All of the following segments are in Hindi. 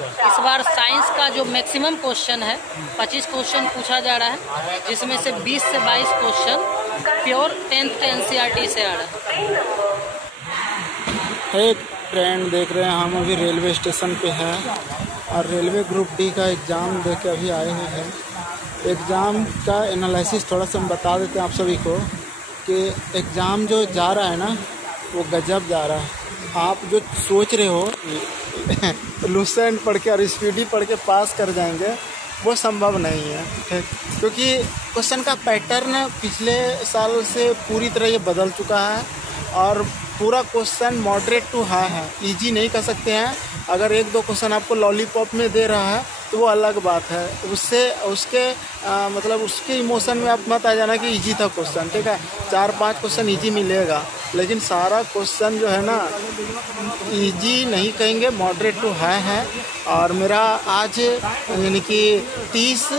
इस बार साइंस का जो मैक्सिमम क्वेश्चन है 25 क्वेश्चन पूछा जा रहा है, जिसमें से 20 से 22 क्वेश्चन प्योर 10th के एनसीईआरटी से आ रहा है। एक ट्रेंड देख रहे हैं हम, अभी रेलवे स्टेशन पे हैं और रेलवे ग्रुप डी का एग्ज़ाम दे के अभी आए हुए हैं। एग्ज़ाम का एनालिसिस थोड़ा सा हम बता देते हैं आप सभी को कि एग्ज़ाम जो जा रहा है ना वो गजब जा रहा है। आप जो सोच रहे हो लूसेंट पढ़ के और स्पीडी पढ़ के पास कर जाएंगे, वो संभव नहीं है, ठीक, क्योंकि क्वेश्चन का पैटर्न पिछले साल से पूरी तरह ये बदल चुका है और पूरा क्वेश्चन मॉडरेट टू हाई है, इजी नहीं कर सकते हैं। अगर एक दो क्वेश्चन आपको लॉलीपॉप में दे रहा है तो वो अलग बात है, उसके मतलब उसके इमोशन में आप मत आ जाना कि इजी था क्वेश्चन, ठीक है। 4-5 क्वेश्चन इजी मिलेगा, लेकिन सारा क्वेश्चन जो है ना इजी नहीं कहेंगे, मॉडरेट टू हाई है। और मेरा आज यानी कि 30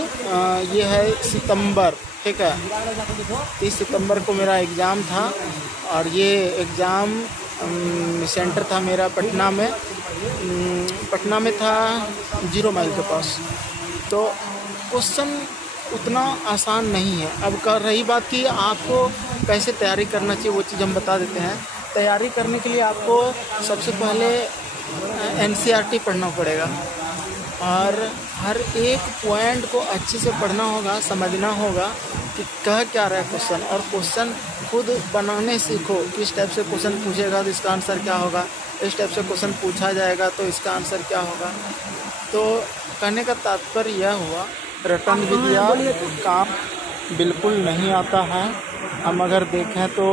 ये है सितंबर, ठीक है, 30 सितंबर को मेरा एग्ज़ाम था और ये एग्ज़ाम सेंटर था मेरा पटना में था 0 माइल के पास। तो क्वेश्चन उतना आसान नहीं है। अब कर रही बात कि आपको कैसे तैयारी करना चाहिए, वो चीज़ हम बता देते हैं। तैयारी करने के लिए आपको सबसे पहले एनसीईआरटी पढ़ना पड़ेगा और हर एक पॉइंट को अच्छे से पढ़ना होगा, समझना होगा कि कह क्या रहा है क्वेश्चन, और क्वेश्चन खुद बनाने सीखो। किस टाइप से क्वेश्चन पूछेगा तो इसका आंसर क्या होगा, इस टाइप से क्वेश्चन पूछा जाएगा तो इसका आंसर क्या होगा। तो कहने का तात्पर्य यह हुआ, रटन विद्या काम बिल्कुल नहीं आता है। हम अगर देखें तो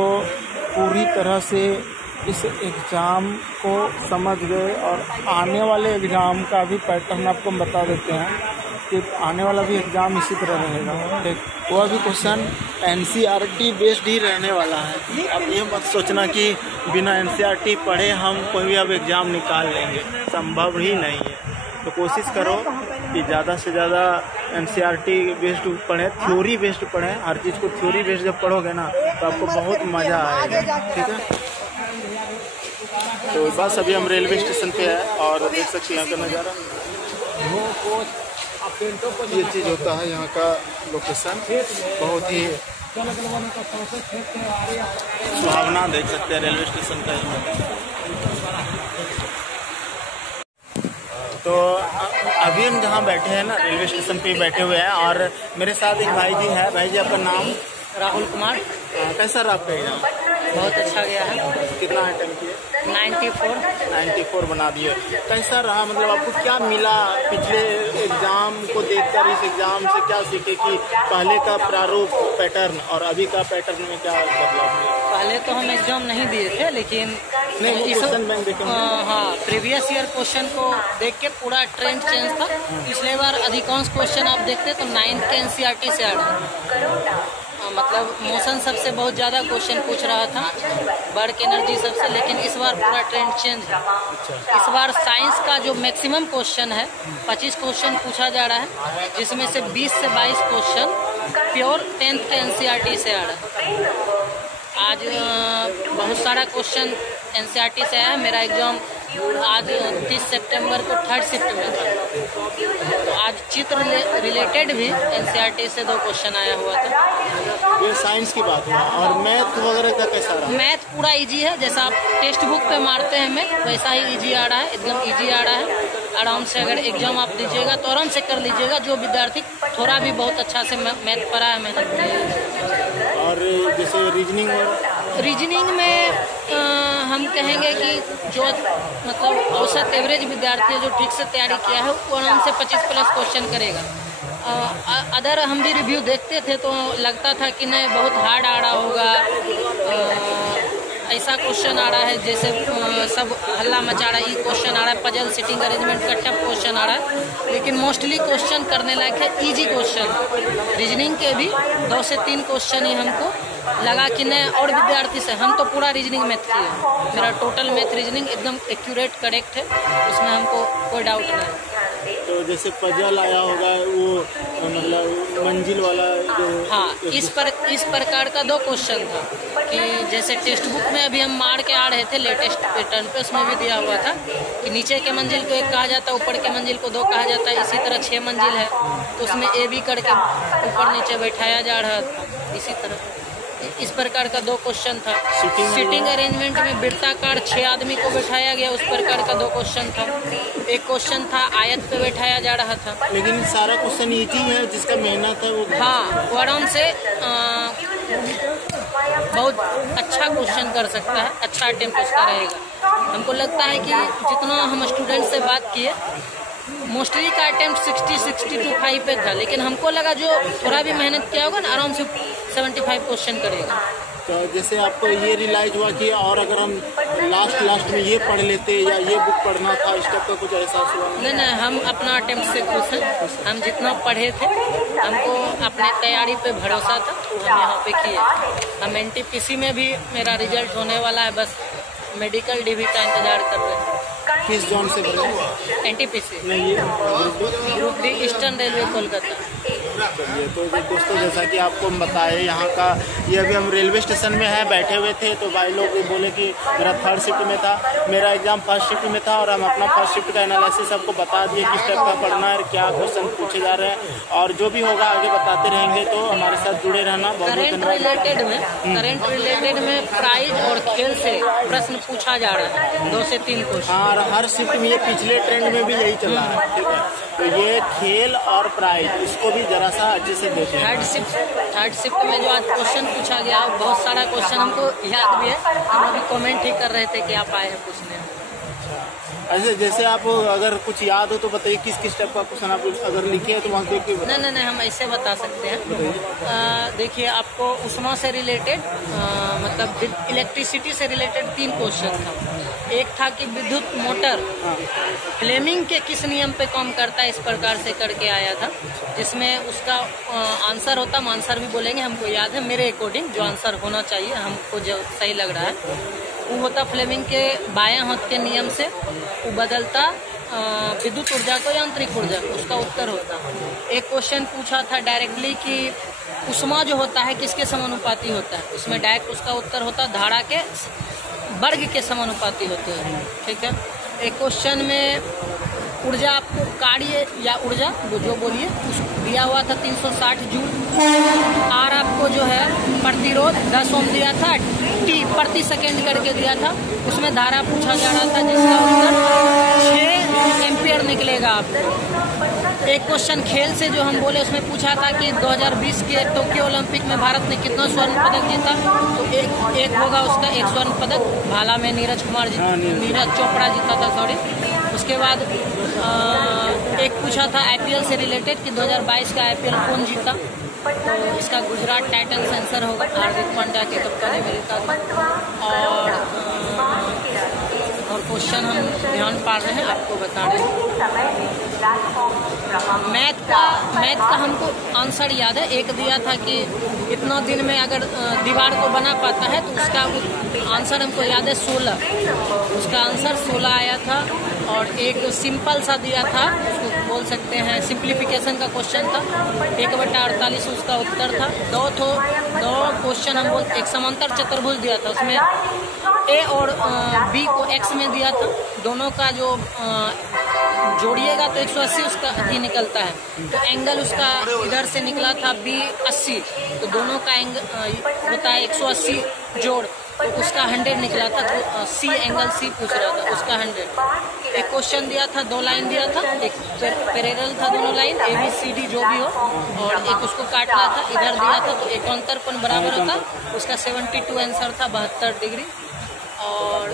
पूरी तरह से इस एग्ज़ाम को समझ गए और आने वाले एग्ज़ाम का भी पैटर्न आपको बता देते हैं कि आने वाला भी एग्ज़ाम इसी तरह रहेगा, ठीक। वह भी क्वेश्चन एनसीईआरटी बेस्ड ही रहने वाला है। अब ये मत सोचना कि बिना एनसीईआरटी पढ़े हम कोई भी अब एग्ज़ाम निकाल लेंगे, संभव ही नहीं है। तो कोशिश करो कि ज़्यादा से ज़्यादा एनसीईआरटी बेस्ड पढ़ें, थ्योरी बेस्ड पढ़ें। हर चीज़ को थ्योरी बेस्ड जब पढ़ोगे ना तो आपको बहुत मज़ा आएगा, ठीक है। तो बस अभी हम रेलवे स्टेशन पे हैं और देख सकते हैं यहाँ का नज़ारा। ये चीज़ होता है यहाँ का लोकेशन, बहुत ही सुहावना, देख सकते हैं रेलवे स्टेशन का। तो अभी हम जहाँ बैठे हैं ना रेलवे स्टेशन पे बैठे हुए हैं और मेरे साथ एक भाई जी है। भाई जी आपका नाम? राहुल कुमार। कैसा रहा आपका एग्जाम? बहुत अच्छा गया है। कितना अटेम्प्ट किए? 94 बना दिए। कैसा रहा, मतलब आपको क्या मिला पिछले एग्ज़ाम को देखकर? इस एग्ज़ाम से क्या सीखे कि पहले का प्रारूप पैटर्न और अभी का पैटर्न में क्या बदलाव है? पहले तो हम एग्जाम नहीं दिए थे, लेकिन हाँ, प्रीवियस ईयर क्वेश्चन को देख के पूरा ट्रेंड चेंज था। पिछले बार अधिकांश क्वेश्चन आप देखते तो 9th के एनसीईआरटी से आ रहा है। मतलब मोशन सबसे बहुत ज़्यादा क्वेश्चन पूछ रहा था, वर्क एनर्जी सबसे, लेकिन इस बार पूरा ट्रेंड चेंज है। इस बार साइंस का जो मैक्सिमम क्वेश्चन है 25 क्वेश्चन पूछा जा रहा है, जिसमें से 20 से 22 क्वेश्चन प्योर 10th के एनसीईआरटी से आ रहा है। आज बहुत सारा क्वेश्चन एनसीईआरटी से आया है। मेरा एग्जाम आज 30 सितंबर को 3rd शिफ्ट में था, तो आज चित्र रिलेटेड भी एनसीईआरटी से 2 क्वेश्चन आया हुआ था। ये साइंस की बात है। और मैथ वगैरह का कैसा रहा? मैथ पूरा इजी है, जैसा आप टेक्स्ट बुक पे मारते हैं मैथ वैसा ही इजी आ रहा है, एकदम इजी आ रहा है। आराम से अगर एग्जाम आप दीजिएगा तो आराम से कर लीजिएगा। जो विद्यार्थी थोड़ा भी बहुत अच्छा से मैथ पढ़ा है, मेहनत की है। और जैसे रीजनिंग में हम कहेंगे कि जो मतलब औसत एवरेज विद्यार्थी है, जो ठीक से तैयारी किया है, वो आराम से 25+ क्वेश्चन करेगा। अदर हम भी रिव्यू देखते थे तो लगता था कि नहीं बहुत हार्ड आ रहा होगा, ऐसा क्वेश्चन आ रहा है जैसे सब हल्ला मचा रहा है। ये क्वेश्चन आ रहा है, पजल सिटिंग अरेंजमेंट का टफ क्वेश्चन आ रहा है, लेकिन मोस्टली क्वेश्चन करने लायक है, इजी क्वेश्चन। रीजनिंग के भी 2 से 3 क्वेश्चन ही हमको लगा कि नहीं, और विद्यार्थी से हम तो पूरा रीजनिंग मैथ किए, मेरा टोटल मैथ रीजनिंग एकदम एक्यूरेट करेक्ट है, उसमें हमको कोई डाउट नहीं। तो जैसे पजल आया होगा वो मतलब मंजिल वाला जो, हाँ, इस प्रकार का 2 क्वेश्चन था कि जैसे टेक्स्ट बुक में अभी हम मार के आ रहे थे लेटेस्ट पैटर्न पे, उसमें भी दिया हुआ था कि नीचे के मंजिल को 1 कहा जाता है, ऊपर के मंजिल को 2 कहा जाता है। इसी तरह 6 मंजिल है तो उसमें ए बी करके ऊपर नीचे बैठाया जा रहा था। इसी तरह इस प्रकार का 2 क्वेश्चन था। सीटिंग अरेंजमेंट में वृत्ताकार 6 आदमी को बैठाया गया, उस प्रकार का 2 क्वेश्चन था। एक क्वेश्चन था आयत पे बैठाया जा रहा था। लेकिन सारा क्वेश्चन इजी है, जिसका मेहनत है वो, हाँ, वो आराम से बहुत अच्छा क्वेश्चन कर सकता है, अच्छा अटेम्प्ट उसका रहेगा। हमको लगता है कि जितना हम स्टूडेंट से बात किए मोस्टली का अटेम्प्ट 60-62 पे था, लेकिन हमको लगा जो थोड़ा भी मेहनत किया होगा ना आराम से 75 क्वेश्चन करेगा। तो जैसे आपको ये रियलाइज हुआ कि और अगर हम लास्ट में ये पढ़ लेते या ये बुक पढ़ना था, इस टाइप का कुछ एहसास हुआ? नहीं, हम अपना अटेम्प्ट से खुश हैं। हम जितना पढ़े थे हमको अपने तैयारी पे भरोसा था, हम यहाँ पे किए। हम NTPC में भी मेरा रिजल्ट होने वाला है, बस मेडिकल DV का इंतजार कर रहे हैं। किस जोन से भरे? NTPC नहीं, group D eastern railway Kolkata. तो दोस्तों जैसा कि आपको हम बताए यहाँ का, ये अभी हम रेलवे स्टेशन में है, बैठे हुए थे तो भाई लोग बोले कि मेरा 3rd शिफ्ट में था, मेरा एग्जाम 1st शिफ्ट में था और हम अपना 1st शिफ्ट का एनालिसिस आपको बता दिए किस टाइप का पढ़ना है, क्या क्वेश्चन पूछे जा रहे हैं और जो भी होगा आगे बताते रहेंगे। तो हमारे साथ जुड़े रहना। बहुत करंट रिलेटेड में प्राइज और खेल से प्रश्न पूछा जा रहा है, 2 से 3 क्वेश्चन। हाँ, और हर शिफ्ट में ये पिछले ट्रेंड में भी यही चला है, ठीक है। तो ये खेल और प्राइज, इसको भी जरा सा अच्छे से देखें। 3rd शिफ्ट में जो आज क्वेश्चन पूछा गया, बहुत सारा क्वेश्चन हमको याद भी है, हम अभी कमेंट ही कर रहे थे कि आप आए हैं पूछने। ऐसे जैसे आप अगर कुछ याद हो तो बताइए किस टाइप का क्वेश्चन आप अगर लिखे हैं तो वहाँ देख के। नहीं, हम ऐसे बता सकते हैं। देखिए, आपको उष्मा से रिलेटेड मतलब इलेक्ट्रिसिटी से रिलेटेड 3 क्वेश्चन था। एक था कि विद्युत मोटर फ्लेमिंग के किस नियम पे काम करता है, इस प्रकार से करके आया था, जिसमें उसका आंसर होता, हम आंसर भी बोलेंगे, हमको याद है मेरे अकॉर्डिंग जो आंसर होना चाहिए, हमको जो सही लग रहा है वो होता फ्लेमिंग के बाएं हाथ के नियम से वो बदलता विद्युत ऊर्जा को यांत्रिक ऊर्जा, उसका उत्तर होता। एक क्वेश्चन पूछा था डायरेक्टली कि उष्मा जो होता है किसके समानुपाती होता है, उसमें डायरेक्ट उसका उत्तर होता धारा के वर्ग के समानुपाती होते हैं, ठीक है। एक क्वेश्चन में ऊर्जा, आपको कार्य या ऊर्जा जो बोलिए दिया हुआ था 360 जूल। आर आपको जो है प्रतिरोध 10 ओम दिया था, T प्रति सेकेंड करके दिया था, उसमें धारा पूछा जा रहा था जिसका उत्तर 6 एम्पियर निकलेगा आपको। एक क्वेश्चन खेल से जो हम बोले उसमें पूछा था कि 2020 के टोक्यो ओलंपिक में भारत ने कितना स्वर्ण पदक जीता, तो एक होगा उसका 1 स्वर्ण पदक, भाला में नीरज चोपड़ा जीता था, सॉरी। उसके बाद एक पूछा था IPL से रिलेटेड कि 2022 का IPL कौन जीता, तो इसका गुजरात टाइटंस आंसर होगा, हार्दिक पांड्या के कप्तानी में जीता था। और क्वेश्चन हम ध्यान पा रहे हैं, आपको बता रहे हैं। मैथ का हमको आंसर याद है, एक दिया था कि इतना दिन में अगर दीवार को बना पाता है तो उसका आंसर हमको याद है 16, उसका आंसर 16 आया था। और एक सिंपल सा दिया था, उसको बोल सकते हैं सिंप्लीफिकेशन का क्वेश्चन था, 1/48 उसका उत्तर था। 2 क्वेश्चन हम बोल, एक समांतर चतुर्भुज दिया था, उसमें A और B को X में दिया था, दोनों का जो जोड़िएगा तो 180 उसका ही निकलता है, तो एंगल उसका इधर से निकला था B 80, तो दोनों का एंगल होता है 180 जोड़, तो उसका 100 निकला था, तो C एंगल C पूछ रहा था, उसका 100। एक क्वेश्चन दिया था, 2 लाइन दिया था, एक पैरेलल था दोनों लाइन ABCD जो भी हो, और एक उसको काट रहा था, इधर दिया था तो एकांतर कोण बराबर होता, उसका 72 आंसर था, 72 डिग्री। और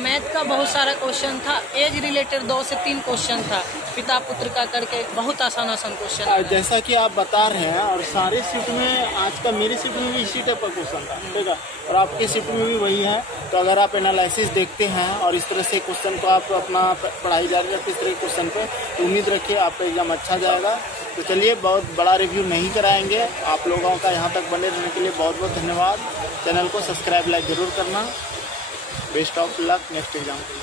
मैथ का बहुत सारा क्वेश्चन था, एज रिलेटेड 2 से 3 क्वेश्चन था, पिता पुत्र का करके बहुत आसान क्वेश्चन। जैसा कि आप बता रहे हैं, और सारे शिफ्ट में आज का मेरी शिफ्ट में भी इसी टाइप का क्वेश्चन था, ठीक है, और आपके शिफ्ट में भी वही है। तो अगर आप एनालिसिस देखते हैं और इस तरह से क्वेश्चन को आप अपना पढ़ाई जारी रखते इस तरह के क्वेश्चन पे, तो उम्मीद रखिए आपका एग्जाम अच्छा जाएगा। तो चलिए, बहुत बड़ा रिव्यू नहीं कराएंगे, आप लोगों का यहाँ तक बने रहने के लिए बहुत बहुत धन्यवाद। चैनल को सब्सक्राइब लाइक जरूर करना। Best of luck next exam के लिए।